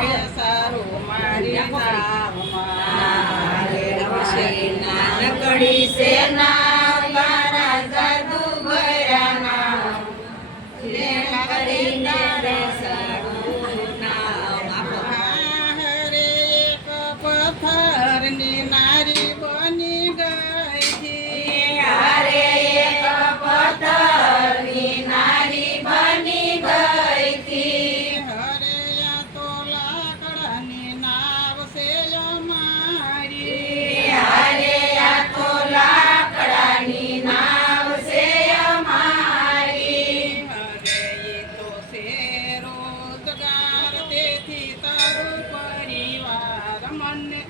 બેસારું મારી નાવમાં નાનકડી સેના મારા જાદુ ભર્યા કરીને બેસાડું નાવ. હરે એક પથ્થરની નારી બની ગઈ હતી. હારે એક પથ્થરની નારી બની ગઈ હતી. હરે આ તો લાકડાની નાવ છે અમારી. હારે આ તો લાકડાની નાવ છે અમારી. હરે એ તો છે રોજગાર તેથી તારું પરિવાર મને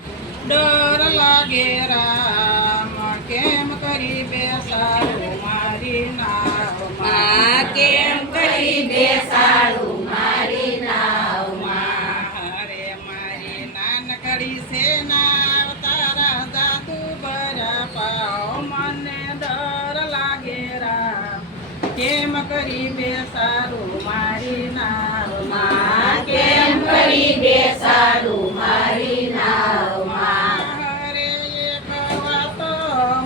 ડર લાગે રામ કેમ કરી બેસાડું મારી નાવમાં. કેમ કરી બેસાડું મારી નાવમાં. હરે મારી નાનકડી સેના તારા જાદુ ભર્યા પાવ મને ડર લાગે રામ કેમ કરી બેસાડું મારી નાવમાં. કેમ કરી બેસાડું મારી નાવમાં. હરે એક વાતો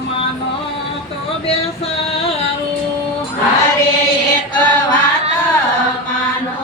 માનો તો બેસાડું. હારે એક વાત માનો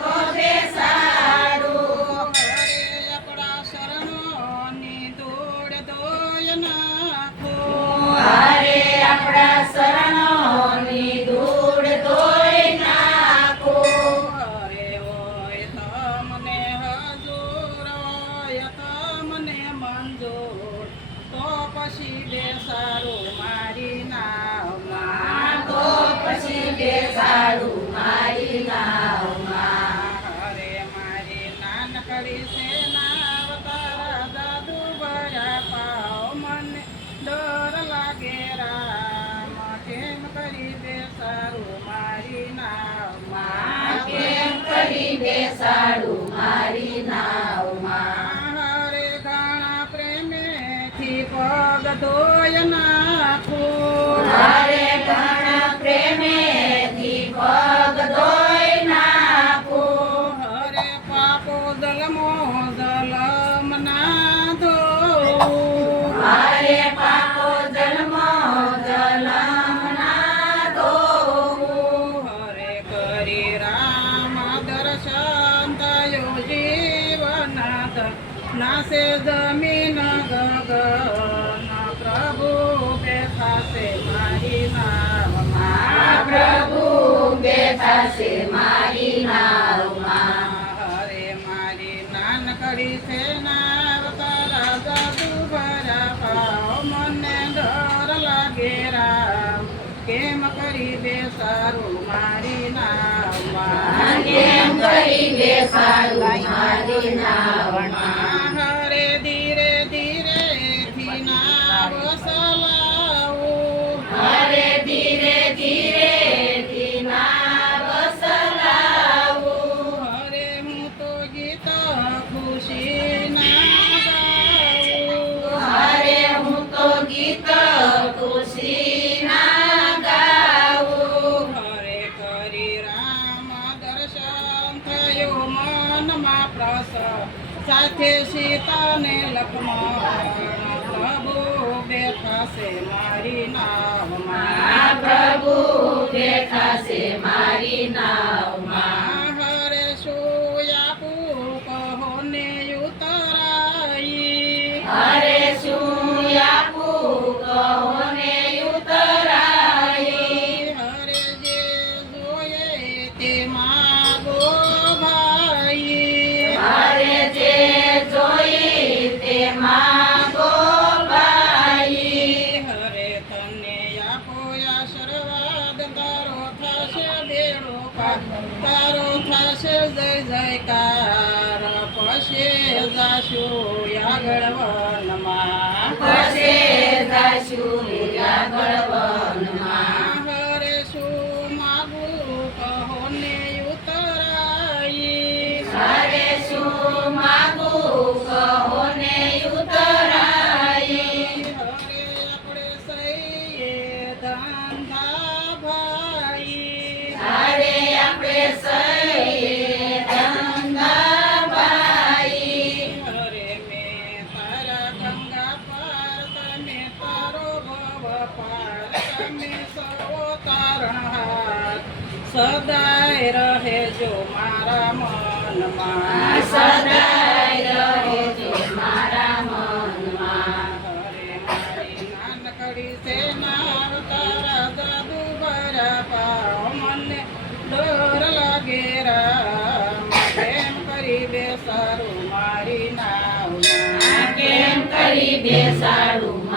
તો બેસાડું. હરે આપણા શરણોની દોડ દોય નાખું. હારે આપણા શરણોની ધૂળ ધોઈ નાખું. હરે હોય તમને હજૂર હોય તમને મંજૂર તો પછી બેસાડું મારી નાવમાં. તો પછી બેસાડું મારી નાવમાં. હરે મારી નાનકડી સેના તારા જાદુ ભર્યા પાવ મને ડર લાગે રામ કેમ કરી બેસાડું મારી નાવમાં. કેમ કરી બેસાડું મારી નાવમાં. હરે ઘણા પ્રેમેથી પગ ધોય નાખું. હારે ઘણા પ્રેમેથી પગ ધોઈ નાખું. હરે પાપો દલમો દલમ ના ધોઉં. હારે પાપો જન્મો જલમ ના ધોવું. હરે કરી રામ દર્શન થયો જીવન નાસે જમીન ગગન પ્રભુ બેઠાશે મારી નાવમાં. પ્રભુ બેઠા છે મારી નાવમાં. હરે મારી નાનકડી સેના તારા જાદુ ભર્યા પાવ મને ડર લાગે રામ કેમ કરી બેસાડું મારી નાવમાં. કેમ કરી બેસાડું મારી નાવમાં. હરે ધીરે ધીરે થી નાવ સલાવું. હરે ધીરે ધીરે થી નાવ ચલાવું. હરે હું તો ગીત ખુશી ના ગાઉં. હરે હું તો ગીત ખુશી ના ગાવું. હરે કરી રામ દર્શન થયું મનમાં પ્રસન્ન સાથે સીતાને લક્ષ્મણ પ્રભુ બેઠા છે મારી નાવમાં. પ્રભુ બેઠા છે મારી નાવમાં. હરે શું આપું કહો ને ઉતરાઈ. હરે શું આપું કહો ને ઉતરાઈ. હરે જે જોઈએ તે માગો ભાઈ. હરે જે જોઈ તે માગો ભાઈ. હરે તને આપો આશીર્વાદ તારો થશે બેડો પાર. તારો થશે જય જયકાર પછી જાશું આગળ વનમાં. પછી જાશું આગળ વનમાં. હરે શું માગું કહો ને ઉતરાઈ. હરે શું માગું કહો ને ઉતરાઈ. હરે આપણે સહીએ ધંધા ભાઈ. હરે આપણે સહી ધંધા સદાય રહેજો મારા મનમાં સદાય રહેજો મારા મનમાં હરે મારી નાનકડી સેના તારા જાદુ ભરા પાવ મને ડર લાગે રામ કેમ કરી બેસારું મારી નાવમાં કેમ કરી બેસાડું